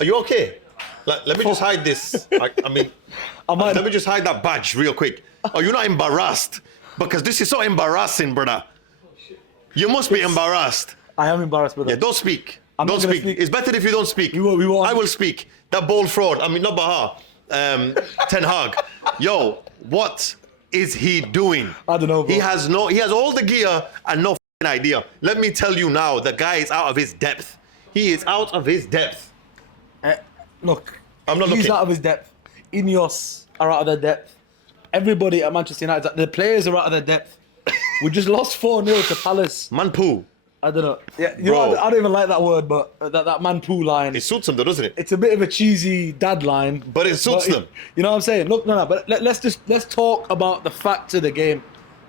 Are you okay? Let me just hide this. I mean, let me just hide that badge real quick. Are you not embarrassed? Because this is so embarrassing, brother. You must be embarrassed. I am embarrassed, brother. Yeah, don't speak. Don't speak. It's better if you don't speak. We will. I will speak. That bold fraud. I mean, not Baha. Ten Hag. Yo, what is he doing? I don't know, bro. He has all the gear and no idea. Let me tell you now, the guy is out of his depth. He is out of his depth. Look, I'm not he's looking. out of his depth. Ineos are out of their depth. Everybody at Manchester United, the players are out of their depth. We just lost 4-0 to Palace. Manpoo. I don't know. Yeah, you know, I don't even like that word, but that Manpoo line. It suits him though, doesn't it? It's a bit of a cheesy dad line. But it suits them. You know what I'm saying? Look, no, but let's talk about the facts of the game.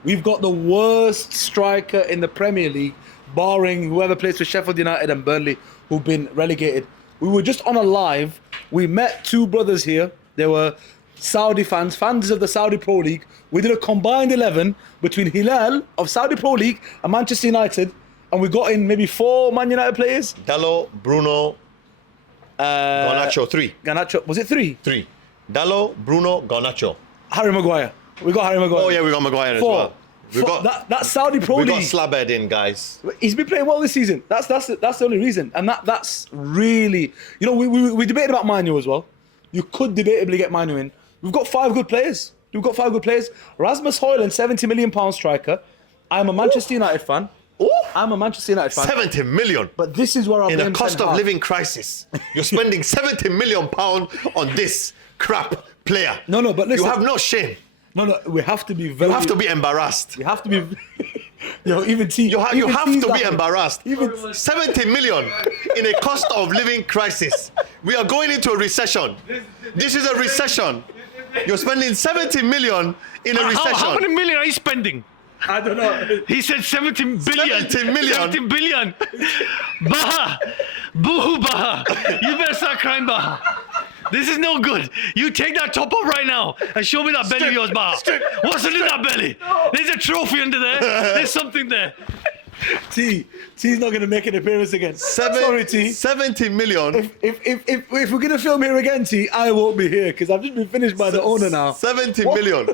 We've got the worst striker in the Premier League, barring whoever plays for Sheffield United and Burnley, who've been relegated. We were just on a live. We met two brothers here. They were Saudi fans of the Saudi Pro League. We did a combined 11 between Hilal of Saudi Pro League and Manchester United, and we got in maybe 4 Man United players. Dallo, Bruno, Garnacho, 3. Garnacho, was it 3? 3. Dallo, Bruno, Garnacho. Harry Maguire. We got Harry Maguire. Oh yeah, we got Maguire as 4. well. We got that Saudi Pro we League. got Slabhead in, guys. He's been playing well this season. That's the only reason, and that's really, you know, we debated about Manu as well. You could debatably get Manu in. We've got 5 good players. Rasmus Højlund, £70 million striker. I'm a Manchester United fan. I'm a Manchester United fan. 70 million. But this is where I in a cost of living crisis, you're spending 70 million pounds on this crap player. No, but listen. You have no shame. No, we have to be very. You have to be embarrassed. We have to be. You know, even T. You have to be embarrassed. Even 70 million in a cost of living crisis. We are going into a recession. This is a recession. You're spending 70 million in a recession. How many million are you spending? I don't know. He said 17 billion. 70 million. 17 billion. Baha. Boo-hoo, Baha. You better start crying, Baha. This is no good. You take that top off right now and show me that belly of yours, Baha. What's under that belly? There's a trophy under there. There's something there. T's not going to make an appearance again. Sorry, T. 70 million. If we're going to film here again, T, I won't be here because I've just been finished by the owner now. 70 million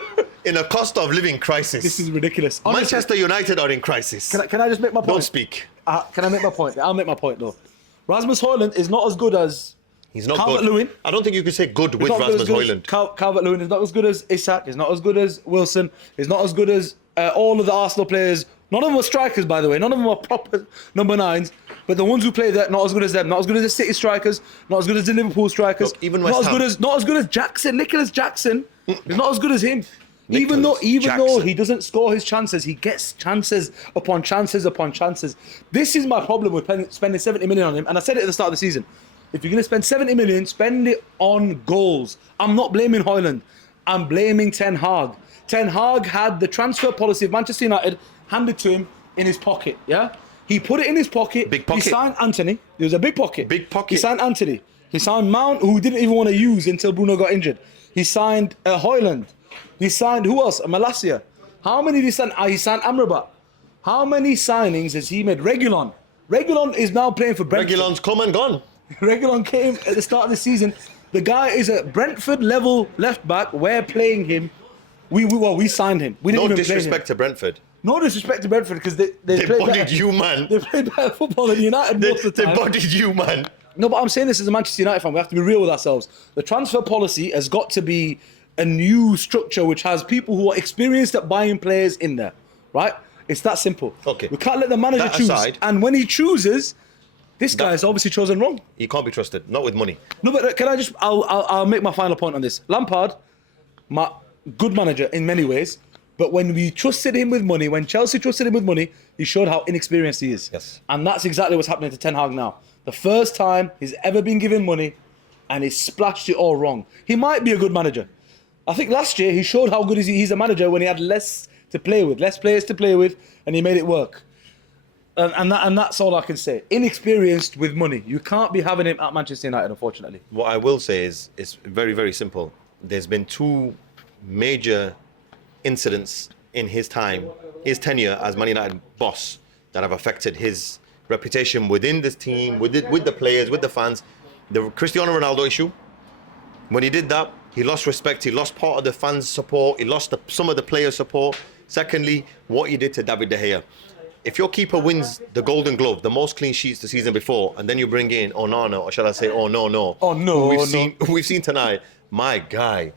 in a cost of living crisis. This is ridiculous. Honestly, Manchester United are in crisis. Can I just make my point? Don't speak. Can I make my point? I'll make my point though. Rasmus Højlund is not as good as He's not Calvert-Lewin. good. I don't think you could say good with He's not Rasmus as good as Højlund. Calvert-Lewin is not as good as Isak. He's not as good as Wilson. He's not as good as all of the Arsenal players. None of them are strikers, by the way. None of them are proper number 9s. But the ones who play there, not as good as them. Not as good as the City strikers. Not as good as the Liverpool strikers. Look, even West Ham. Not as good as Jackson. Nicholas Jackson. He's not as good as him. Even though Jackson. he doesn't score his chances, he gets chances upon chances upon chances. This is my problem with spending 70 million on him. And I said it at the start of the season. If you're going to spend 70 million, spend it on goals. I'm not blaming Højlund. I'm blaming Ten Hag. Ten Hag had the transfer policy of Manchester United handed to him in his pocket, yeah? He put it in his pocket. Big pocket. He signed Anthony. It was a big pocket. Big pocket. He signed Anthony. He signed Mount, who he didn't even want to use until Bruno got injured. He signed Højlund. He signed, who else? Malacia. How many did he sign? He signed Amrabat. How many signings has he made? Regulon. Regulon is now playing for Brentford. Regulon's come and gone. Regulon came at the start of the season. The guy is a Brentford level left back. We're playing him. We signed him. We didn't No even disrespect play him. to Brentford. No disrespect to Brentford because they They play bodied better. you, man. They play better football than United most of the They time. bodied you, man. No, but I'm saying this as a Manchester United fan. We have to be real with ourselves. The transfer policy has got to be a new structure which has people who are experienced at buying players in there, right? It's that simple. Okay. We can't let the manager That choose. aside- And when he chooses, this guy has obviously chosen wrong. He can't be trusted. Not with money. No, but can I just? I'll make my final point on this. Lampard, good manager in many ways, but when we trusted him with money, when Chelsea trusted him with money, he showed how inexperienced he is. Yes. And that's exactly what's happening to Ten Hag now. The first time he's ever been given money, and he's splashed it all wrong. He might be a good manager. I think last year he showed how good he's a manager when he had less to play with, less players to play with, and he made it work. And that's all I can say. Inexperienced with money. You can't be having him at Manchester United, unfortunately. What I will say is it's very, very simple. There's been 2 major incidents in his tenure as Man United boss, that have affected his reputation within this team, with the players, with the fans. the Cristiano Ronaldo issue. When he did that, he lost respect. He lost part of the fans' support. He lost some of the players' support. Secondly, what he did to David De Gea. If your keeper wins the Golden Glove, the most clean sheets the season before, and then you bring in Onana, or shall I say, oh no. Oh no, we've seen tonight. My guy,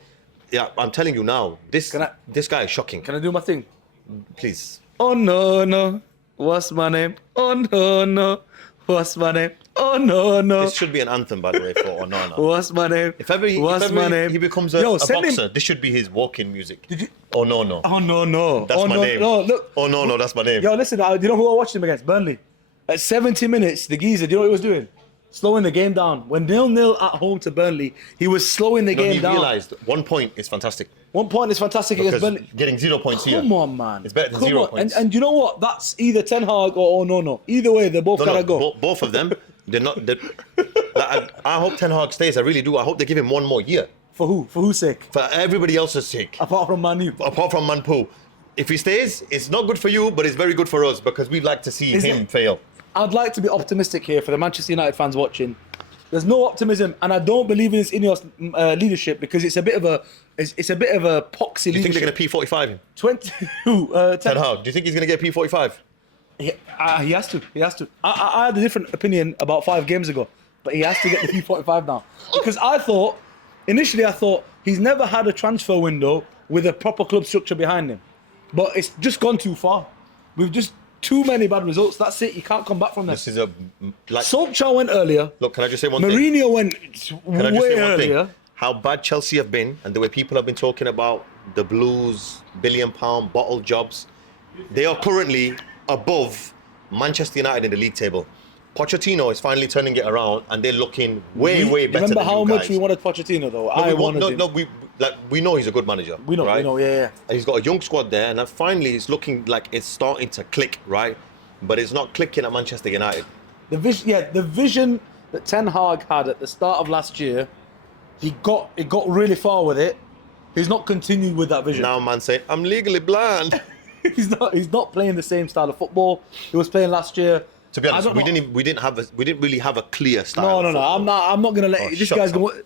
yeah, I'm telling you now, this guy is shocking. Can I do my thing? Please. Oh no, what's my name? Oh no, what's my name? Oh no. This should be an anthem, by the way, for Onana. What's my name? If ever he becomes a boxer, this should be his walk-in music. Did you? Oh no. Oh no. That's my name. No, look. Oh no, that's my name. Yo, listen, do you know who I watched him against? Burnley. At 70 minutes, the geezer, do you know what he was doing? Slowing the game down. When 0-0 at home to Burnley, he was slowing the game down. He realised 1 point is fantastic. 1 point is fantastic against Burnley. Getting 0 points here. Come on, man. It's better than 0 points. And you know what? That's either Ten Hag or no. Either way, they both gotta go. Both of them. They're not. I hope Ten Hag stays. I really do. I hope they give him 1 more year. For who? For whose sake? For everybody else's sake. Apart from Man U. Apart from Manpu. If he stays, it's not good for you, but it's very good for us because we'd like to see him fail. I'd like to be optimistic here for the Manchester United fans watching. There's no optimism, and I don't believe in this Ineos leadership because it's a bit of a poxy leadership. Do you think they're going to P45 him? 10 Hag. Do you think he's going to get P45? He has to. I had a different opinion about 5 games ago, but he has to get the P45 now because initially I thought he's never had a transfer window with a proper club structure behind him, but it's just gone too far. We've just too many bad results. That's it. You can't come back from that. This is Solskjaer went earlier. Look, can I just say one thing? Mourinho went way earlier. How bad Chelsea have been, and the way people have been talking about the Blues, £1 billion bottle jobs, they are currently above Manchester United in the league table. Pochettino is finally turning it around, and they're looking way better. Remember than how you much guys. we wanted Pochettino, though. We know he's a good manager. We know, right? Yeah. And he's got a young squad there, and finally it's looking like it's starting to click, right? But it's not clicking at Manchester United. The vision that Ten Hag had at the start of last year, he got really far with it. He's not continued with that vision. Now, man, saying I'm legally blind. He's not playing the same style of football he was playing last year. To be honest, we didn't really have a clear style. No. I'm not gonna let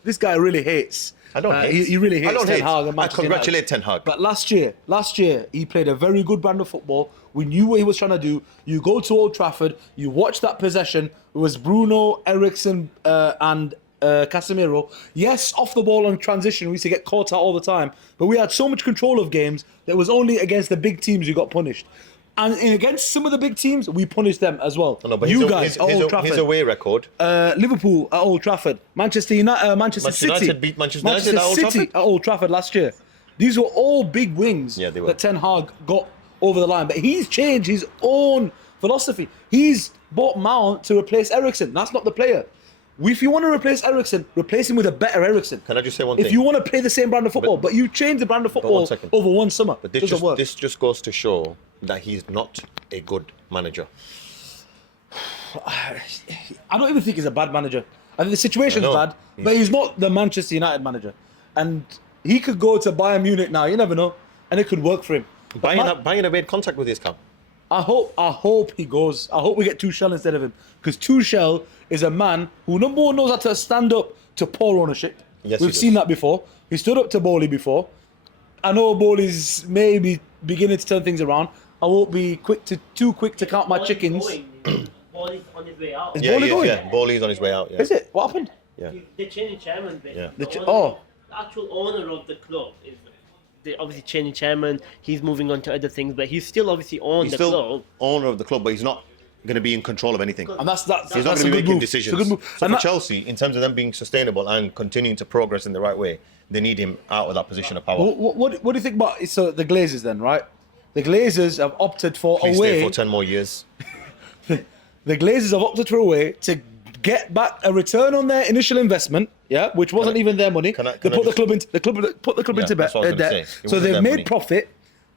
this guy really hates. I don't hate. He really hates I don't Ten hate. Hag and I Manchester congratulate United. Ten Hag. But last year he played a very good brand of football. We knew what he was trying to do. You go to Old Trafford, you watch that possession. It was Bruno, Eriksen, and Casemiro. Yes, off the ball on transition, we used to get caught out all the time. But we had so much control of games that it was only against the big teams we got punished. And against some of the big teams, we punished them as well. No, but you guys at Old Trafford. His away record. Liverpool at Old Trafford. Manchester City United beat Manchester United at Old Trafford? At Old Trafford last year. These were all big wins they were. that Ten Hag got over the line. But he's changed his own philosophy. He's bought Mount to replace Eriksen. That's not the player. If you want to replace Eriksen, replace him with a better Eriksen. Can I just say one thing? If you want to play the same brand of football, but you change the brand of football over one summer, but this doesn't work. This just goes to show that he's not a good manager. I don't even think he's a bad manager. I think the situation's bad, but he's not the Manchester United manager. And he could go to Bayern Munich now, you never know, and it could work for him. Bayern have made contact with his camp. I hope he goes. I hope we get Tuchel instead of him. Because Tuchel is a man who, number one, knows how to stand up to poor ownership. Yes, We've seen that before. He stood up to Bowley before. I know Bowley's maybe beginning to turn things around. I won't be too quick to count my chickens. Bowley's on his way out. Is Bowley going? Yeah, Bowley's on his way out. Yeah. Is it? What happened? Yeah. They're changing chairman. Yeah. The actual owner of the club is obviously changing chairman. He's moving on to other things, but he's still obviously He's still owner of the club, but he's not going to be in control of anything. And that's He's not going to be making decisions. It's a good move. So for Chelsea, in terms of them being sustainable and continuing to progress in the right way, they need him out of that position of power. What do you think about the Glazers then, right? The Glazers have opted for Please a way. stay for 10 more years. The Glazers have opted for a way to get back a return on their initial investment, which wasn't even their money. They put the club into debt. that's what I was gonna say. So they've their made money. profit,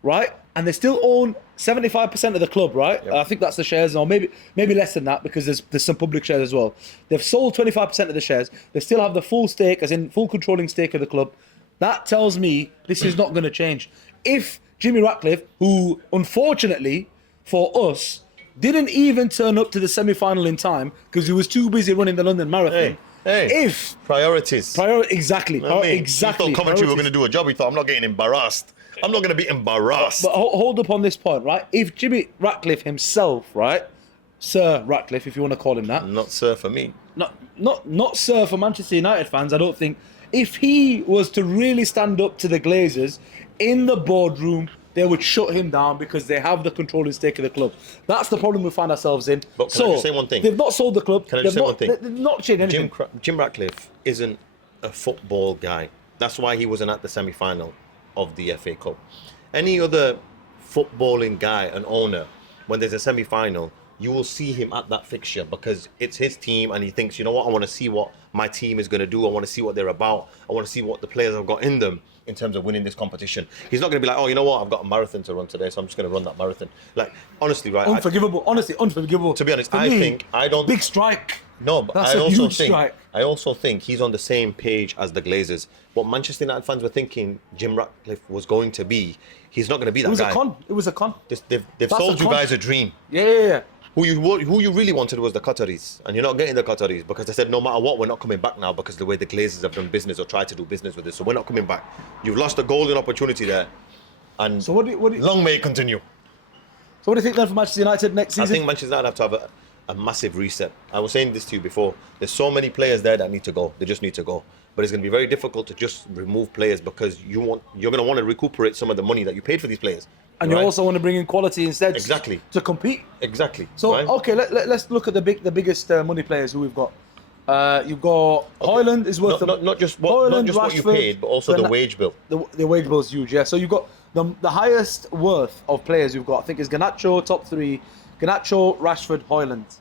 right? And they still own 75% of the club, right? Yep. I think that's the shares, or maybe less than that because there's some public shares as well. They've sold 25% of the shares. They still have the full stake, as in full controlling stake of the club. That tells me this is not going to change. If Jimmy Ratcliffe, who unfortunately for us didn't even turn up to the semi-final in time because he was too busy running the London Marathon. Hey, Hey, if priorities. exactly, I mean, exactly. He thought Coventry were priorities. going to do a job. He thought, I'm not getting embarrassed. I'm not going to be embarrassed. But hold up on this point, right? If Jimmy Ratcliffe himself, right, Sir Ratcliffe, if you want to call him that, Not sir for me. not Sir for Manchester United fans, I don't think. If he was to really stand up to the Glazers in the boardroom, they would shut him down because they have the controlling stake of the club. That's the problem we find ourselves in. But can I just say one thing? They've not sold the club. Can I just say one thing? They've not changed anything. Jim Ratcliffe isn't a football guy. That's why he wasn't at the semi-final of the FA Cup. Any other footballing guy and owner, when there's a semi-final, you will see him at that fixture because it's his team and he thinks, you know what, I want to see what my team is going to do. I want to see what they're about. I want to see what the players have got in them in terms of winning this competition. He's not going to be like, oh, you know what, I've got a marathon to run today, so I'm just going to run that marathon. Like, honestly, right? Unforgivable. Honestly, unforgivable. To be honest, For I me, don't... Big strike. No, but That's I a also huge think strike. he's on the same page as the Glazers. What Manchester United fans were thinking Jim Ratcliffe was going to be, he's not going to be that guy. It was a con. They've That's sold a you con. guys a dream. Yeah. Who you really wanted was the Qataris, and you're not getting the Qataris because they said no matter what, we're not coming back now because of the way the Glazers have done business or tried to do business with us. So we're not coming back. You've lost a golden opportunity there, and So what do you long may it continue. So what do you think then for Manchester United next season? I think Manchester United have to have a massive reset. I was saying this to you before. There's so many players there that need to go. They just need to go. But it's going to be very difficult to just remove players because you're going to want to recuperate some of the money that you paid for these players. And right? you also want to bring in quality instead. Exactly. To compete. Exactly. So right? okay, let's look at the biggest money players who we've got. You've got Højlund is worth not just what you paid, but also the wage bill. The wage bill is huge, yeah. So you've got the highest worth of players you've got. I think is Garnacho, top three. Garnacho, Rashford, Højlund.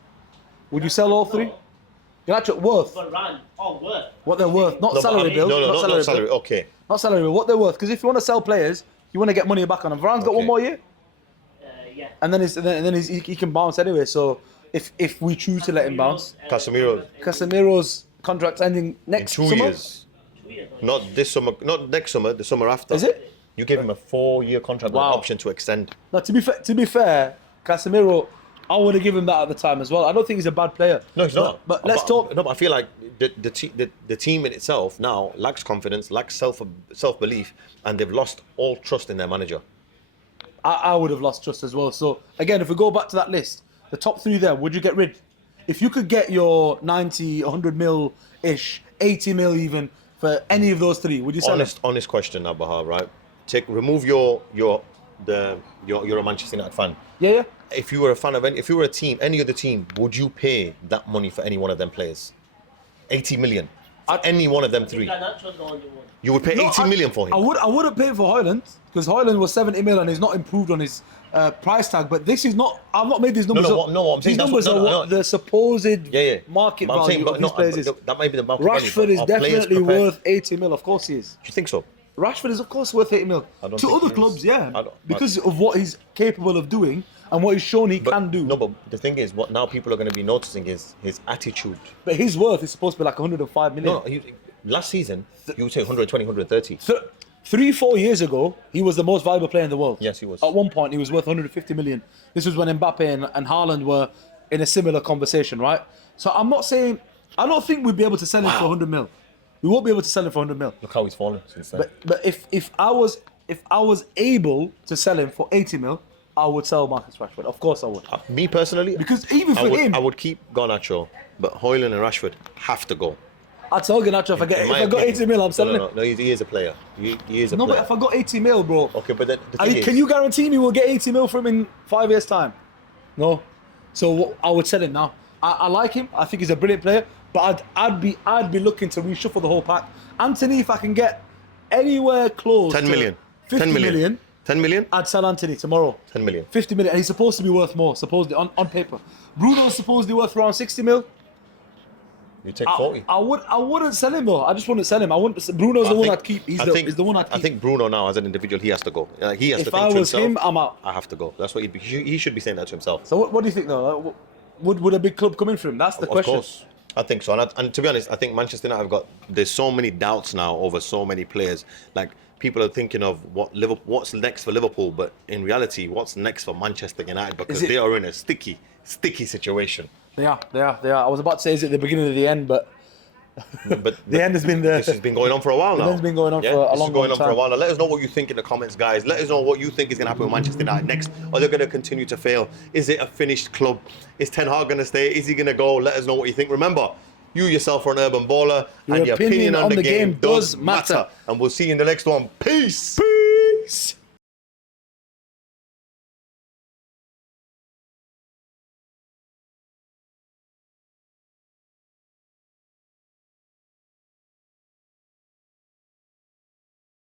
Would you sell all three? Garnacho worth. Worth. What they're worth, not salary bill. Not salary. Okay. Not salary bill. What they're worth? Because if you want to sell players, you want to get money back on them. Varane's got one more year. Yeah. And then he can bounce anyway. So if we choose to let him bounce, Casemiro's contract's ending next in 2 summer. years. Not this summer, not next summer, the summer after. Is it? You gave him a 4-year contract with an Wow. option to extend. Now, to be fair, Casemiro, I would have given him that at the time as well. I don't think he's a bad player. No, he's not. But let's talk. No, but I feel like the team in itself now lacks confidence, lacks self-belief, and they've lost all trust in their manager. I would have lost trust as well. So again, if we go back to that list, the top three there, would you get rid? If you could get your 90, 100 mil-ish, 80 mil even for any of those three, would you sell them? Honest question now, Bahar, right? Remove you're a Manchester United fan. Yeah. If you were a fan of any other team, would you pay that money for any one of them players? 80 million. For any one of them three. Garnacho's the only one. You would pay 80 million for him. I wouldn't pay for Højlund because Højlund was 70 mil and he's not improved on his price tag. But this is not. I've not made these numbers up. I'm saying these numbers are what the supposed market But I'm value saying, of these players is. that might be the market value. Rashford is Are players definitely prepared? worth 80 mil. Of course he is. Do you think so? Rashford is of course worth 80 mil. I don't To think other he is. clubs, yeah, I don't- because of what he's capable of doing and what he's shown he can do. No, but the thing is, what now people are going to be noticing is his attitude. But his worth is supposed to be like 105 million. No, last season, you would say 120, 130. 3-4 years ago, he was the most valuable player in the world. Yes, he was. At one point, he was worth 150 million. This was when Mbappe and Haaland were in a similar conversation, right? So I'm not saying, I don't think we'd be able to sell him for 100 mil. We won't be able to sell him for 100 mil. Look how he's fallen since then. But if I was able to sell him for 80 mil, I would sell Marcus Rashford. Of course I would. Me personally, Because even for him, I would keep Garnacho, but Højlund and Rashford have to go. I'd sell Garnacho if I In my got opinion. 80 mil, I'm selling him. No, he is a player. He is a No, player. but if I got 80 mil, bro, Okay, but the thing is, can you guarantee me we'll get 80 mil from him in 5 years' time? No. So I would sell him now. I like him. I think he's a brilliant player. But I'd be looking to reshuffle the whole pack. Anthony, if I can get anywhere close 10 to million. 50 million, 10 million? I'd sell Anthony tomorrow. 10 million. 50 million. And he's supposed to be worth more, supposedly, on paper. Bruno's supposedly worth around 60 mil. You take 40. I wouldn't sell him though. I just wouldn't sell him. Bruno's the one I'd keep. He's the one I'd keep. I think Bruno now, as an individual, he has to go. He has to If think I to was himself, him, I'm out. I have to go. That's what he should be saying that to himself. So what do you think though? Would a big club come in for him? That's the question. Of course. I think so. And to be honest, I think Manchester United there's so many doubts now over so many players. Like, people are thinking of what's next for Liverpool, but in reality, what's next for Manchester United? Because they are in a sticky situation. They are. I was about to say, is it the beginning of the end? But But The end has been there. This has been going on for a while now. It's been going on for a this long, is going long on for a time. while. Now, let us know what you think in the comments, guys. Let us know what you think is going to happen with Manchester United next. Are they going to continue to fail? Is it a finished club? Is Ten Hag going to stay? Is he going to go? Let us know what you think. Remember, you yourself are an urban baller, and your opinion on the game does matter. And we'll see you in the next one. Peace. Peace.